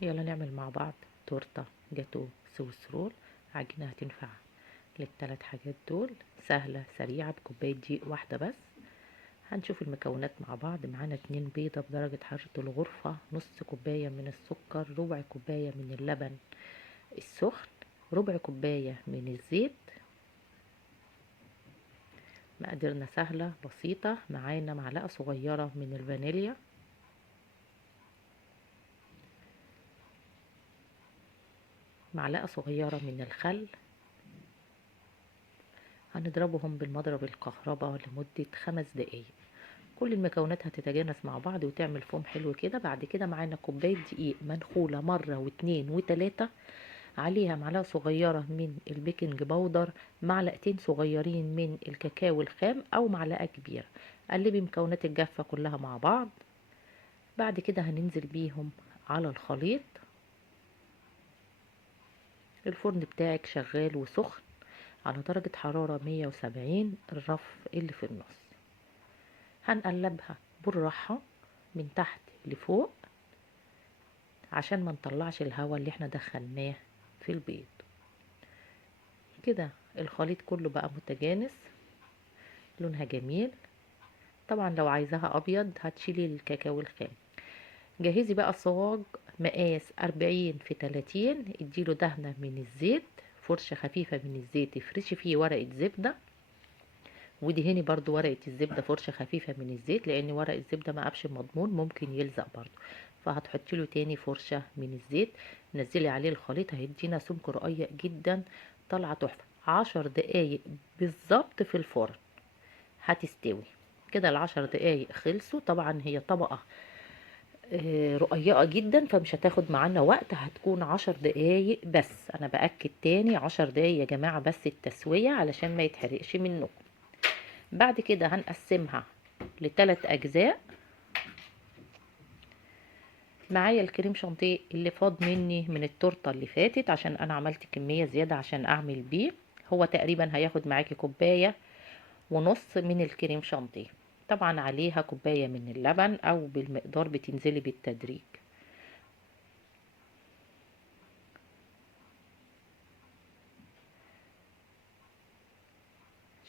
يلا نعمل مع بعض تورته جاتو سويس رول. عجينه هتنفع للثلاث حاجات دول، سهله سريعه بكوبايه دقيق واحده بس. هنشوف المكونات مع بعض. معانا 2 بيضه بدرجه حراره الغرفه، نص كوبايه من السكر، ربع كوبايه من اللبن السخن، ربع كوبايه من الزيت. مقاديرنا سهله بسيطه. معانا معلقه صغيره من الفانيليا، معلقه صغيره من الخل. هنضربهم بالمضرب الكهرباء لمدة 5 دقايق. كل المكونات هتتجانس مع بعض وتعمل فوم حلو كده. بعد كده معانا كوباية دقيق منخولة مرة واتنين وتلاتة، عليها معلقة صغيرة من البيكنج باودر، معلقتين صغيرين من الكاكاو الخام او معلقة كبيرة. قلبي مكونات الجافة كلها مع بعض. بعد كده هننزل بيهم على الخليط. الفرن بتاعك شغال وسخن على درجة حرارة 170، الرف اللي في النص. هنقلبها بالراحة من تحت لفوق عشان ما نطلعش الهواء اللي احنا دخلناه في البيض. كده الخليط كله بقى متجانس، لونها جميل. طبعا لو عايزاها ابيض هتشيلي الكاكاو الخام. جهزي بقى الصواج مقاس 40 في 30، اديله دهنة من الزيت، فرشة خفيفة من الزيت افرشي فيه ورقة زبدة، ودهني برضو ورقة الزبدة فرشة خفيفة من الزيت، لان ورق الزبدة ما قبش مضمون ممكن يلزق برضو. فهتحطي له تاني فرشة من الزيت. نزلي عليه الخليط، هيدينا سمك رقيق جدا، طالعة تحفة. 10 دقايق بالظبط في الفرن هتستوي. كده ال10 دقايق خلصوا. طبعا هي طبقة رقيقة جدا فمش هتاخد معانا وقت، هتكون 10 دقايق بس. انا باكد تاني 10 دقايق يا جماعة بس التسوية علشان ما يتحرقش منكم. بعد كده هنقسمها ل3 اجزاء. معايا الكريم شانتيه اللي فاض مني من التورته اللي فاتت، عشان انا عملت كميه زياده عشان اعمل بيه. هو تقريبا هياخد معاكي كوبايه ونص من الكريم شانتيه. طبعا عليها كوبايه من اللبن او بالمقدار بتنزلي بالتدريج.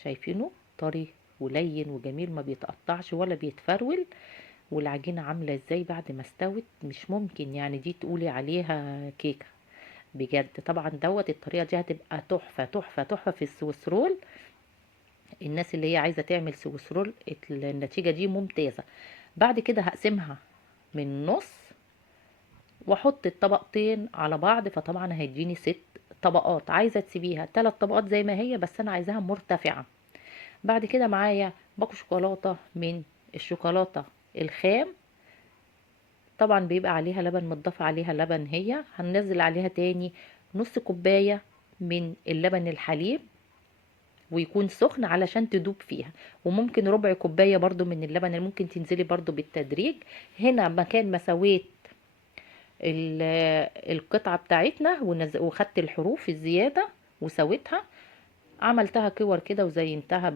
شايفينه طري ولين وجميل، ما بيتقطعش ولا بيتفرول. والعجينه عامله ازاي بعد ما استوت؟ مش ممكن يعني دي تقولي عليها كيكه بجد. طبعا الطريقه دي هتبقى تحفه تحفه تحفه في السويس رول. الناس اللي هي عايزه تعمل سويس رول النتيجه دي ممتازه. بعد كده هقسمها من النص واحط الطبقتين على بعض، فطبعا هيديني 6 طبقات. عايزه تسيبيها 3 طبقات زي ما هي، بس انا عايزاها مرتفعه. بعد كده معايا باكو شوكولاته من الشوكولاته الخام. طبعا بيبقى عليها لبن، متضاف عليها لبن. هي هننزل عليها تاني نص كوبايه من اللبن الحليب، ويكون سخن علشان تدوب فيها. وممكن ربع كوباية برضو من اللبن اللي ممكن تنزلي برضو بالتدريج. هنا مكان ما سويت القطعة بتاعتنا وخدت الحروف الزيادة وسويتها، عملتها كور كده وزينتها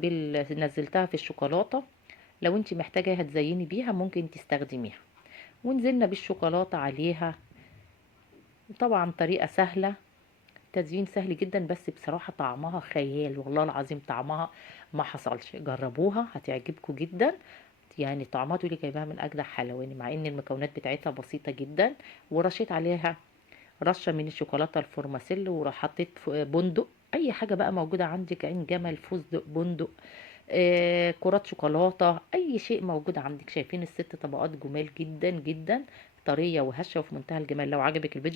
نزلتها في الشوكولاتة. لو انت محتاجة هتزيني بيها ممكن تستخدميها. ونزلنا بالشوكولاتة عليها. طبعا طريقة سهلة، تزيين سهل جدا، بس بصراحة طعمها خيال والله العظيم. طعمها ما حصلش، جربوها هتعجبكم جدا. يعني طعمها تقولي جايباها من اجدع حلواني، مع ان المكونات بتاعتها بسيطة جدا. ورشيت عليها رشة من الشوكولاتة الفورماسيل، وحطيت بندق، اي حاجة بقى موجودة عندك، عين جمل، فستق، بندق، كرات شوكولاتة، اي شيء موجود عندك. شايفين ال6 طبقات جمال جدا جدا، طرية وهشة وفي منتهى الجمال. لو عجبك الفيديو